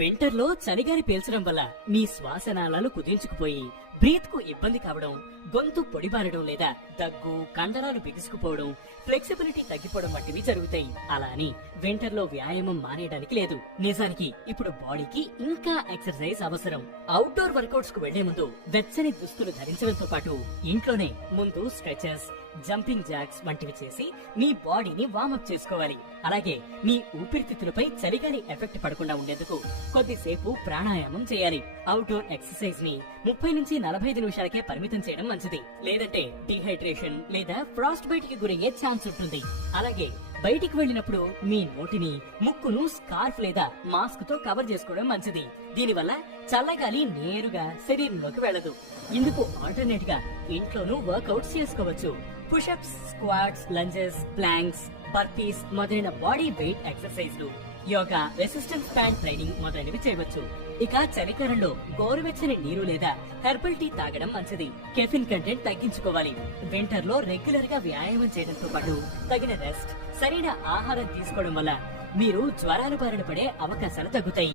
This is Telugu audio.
వింటర్ లో చలిగాలి పీల్చడం వల్ల మీ శ్వాసనాళాలు కుదించుకుపోయి బ్రీత్ కు ఇబ్బంది కావడం, గొంతు పొడిబారడం లేదా దగ్గు, కండరాలు బిగుసుకుపోవడం, ఫ్లెక్సిబిలిటీ తగ్గిపోవడం వంటివి జరుగుతాయి. అలా అని వింటర్ లో వ్యాయామం మానేయడానికి లేదు. నిజానికి ఇప్పుడు బాడీకి ఇంకా ఎక్సర్సైజ్ అవసరం. అవుట్డోర్ వర్కౌట్స్ కు వెళ్లే ముందు వెచ్చని దుస్తులు ధరించడంతో పాటు ఇంట్లోనే ముందు స్ట్రెచెస్, జంపింగ్ జాక్స్ వంటివి చేసి మీ బాడీని వార్మప్ చేసుకోవాలి. అలాగే మీ ఊపిరితిత్తులపై చలిగాలి ఎఫెక్ట్ పడకుండా ఉండేందుకు కొద్దిసేపు ప్రాణాయామం చేయాలి. అవుట్డోర్ ఎక్సర్సైజ్ ని 30 నుంచి 45 నిమిషాలకే పరిమితం చేయడం మంచిది. లేదంటే డిహైడ్రేషన్ లేదా ఫ్రాస్ట్ బైట్ కి గురయ్యే ఛాన్స్ ఉంటుంది. అలాగే బయటికి వెళ్ళినప్పుడు మీ నోటిని, ముక్కును స్కార్ఫ్ లేదా మాస్క్ తో కవర్ చేసుకోవడం మంచిది. దీనివల్ల చల్లగాలి నేరుగా శరీరంలోకి వెళ్లదు. ఇందుకు ఆల్టర్నేట్ గా ఇంట్లోనూ వర్కౌట్స్ చేసుకోవచ్చు. Push-ups, squats, lunges, planks, burpees మొదలైన బాడీ వెయిట్ ఎక్సర్సైజ్లు, యోగా, రెసిస్టెన్స్ బ్యాండ్ ట్రైనింగ్ మొదలైనవి చేయవచ్చు. ఇక చలికాలంలో గోరువెచ్చని నీరు లేదా హెర్బల్ టీ తాగడం మంచిది. కెఫిన్ కంటెంట్ తగ్గించుకోవాలి. వింటర్ లో రెగ్యులర్ గా వ్యాయామం చేయడంతో పాటు తగిన రెస్ట్, సరైన ఆహారం తీసుకోవడం వల్ల మీరు జ్వరాల బారిన పడే అవకాశాలు తగ్గుతాయి.